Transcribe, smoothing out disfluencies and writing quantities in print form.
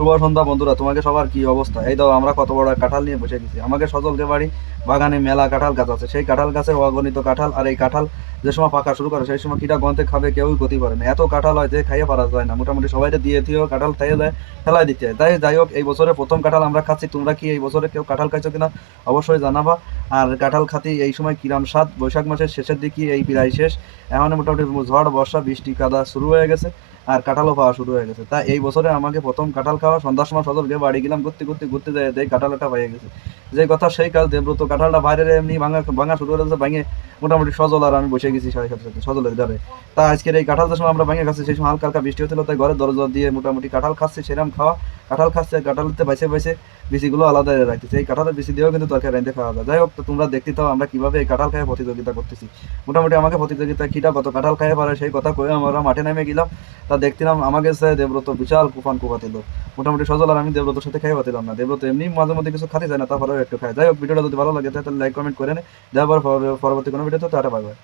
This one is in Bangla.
শুভ সন্ধ্যা বন্ধুরা, তোমাকে সবার কি অবস্থা? এই দাও আমরা কত বড় এক কাঁঠাল নিয়ে বসে গেছি। আমাকে সজলকে বাড়ি বাগানে মেলা কাঁঠাল গাছ আছে, সেই কাঁঠাল গাছে অগণিত কাঁঠাল। আর এই কাঁঠাল যে সময় পাকা শুরু করে সেই সময় কিটা গন্তে খাবে কেউই গতি পারে না, এত কাঁঠাল হয় যে খাইয়ে পারা যায় না। মোটামুটি সবাই দিয়ে দিয়েও কাঁঠাল খাইয়ে দেয়, ফেলাই দিতে হয়। তাই যাই হোক, এই বছরে প্রথম কাঁঠাল আমরা খাচ্ছি। তোমরা কি এই বছরে কেউ কাঁঠাল খাইছো কিনা অবশ্যই জানাবা। আর কাঁঠাল খাতি এই সময় কিরাম স্বাদ, বৈশাখ মাসের শেষের দিকে এই প্রায় শেষ। এখন মোটামুটি ঝড় বর্ষা বৃষ্টি কাদা শুরু হয়ে গেছে, আর কাঁঠালও পাওয়া শুরু হয়ে গেছে। তা এই বছরে আমাকে প্রথম কাঁঠাল খাওয়া, সন্ধ্যার সময় সজলকে বাড়ি গেলাম, ঘুরতে ঘুরতে ঘুরতে যায় দেয় কাঁঠাল একটা পাইয়ে গেছে। যে কথা সেই কাজ, দেবব্রত কাঁঠালটা বাইরে এমনি ভাঙা ভাঙা শুরু হয়েছে, ভাঙে মোটামুটি সজল আর আমি বসে গেছি সাড়ে সাথে সাথে সজলের ঘরে। তা আজকের এই কাঁঠাল যে সময় আমরা ভাঙে খাচ্ছি সেই সময় হালকা হালকা বৃষ্টি হচ্ছিল, তাই ঘরের দরজা দিয়ে মোটামুটি কাঁঠাল খাচ্ছি। সেরকম খাওয়া কাঁঠাল খাচ্ছে, কাঁঠালতে বাইসে বাইসে বিচিগুলো আলাদা রাখতেছে। এই কাঁঠালের বিচি দিয়েও কিন্তু তরকারি রাঁধতে খাওয়া যায়। যাই হোক, তো তোমরা দেখতে থাও আমরা কিভাবে এই কাঁঠাল খায় প্রতিযোগিতা করতেছি। মোটামুটি আমাকে প্রতিযোগিতা কিটা কত কাঁঠাল খাইয়ে পারে সেই কথা কয়ে আমরা মাঠে নেমে গেলাম। তা দেখছিলাম আমাকে সে দেবব্রত বিশাল কুফান কুপাতিল। মোটামুটি সজল আর আমি দেবব্রতর সাথে খাইয়ে পাতিলাম না। দেবব্রত এমনি মাঝে মধ্যে কিছু খাতে চায় না, তারপরেও একটু খায়। যাই হোক, ভিডিওটা যদি ভালো লাগে তাহলে লাইক কমেন্ট করে নে। যাবার পরবর্তী কোনো ভিডিওতে টাটা, বাই বাই।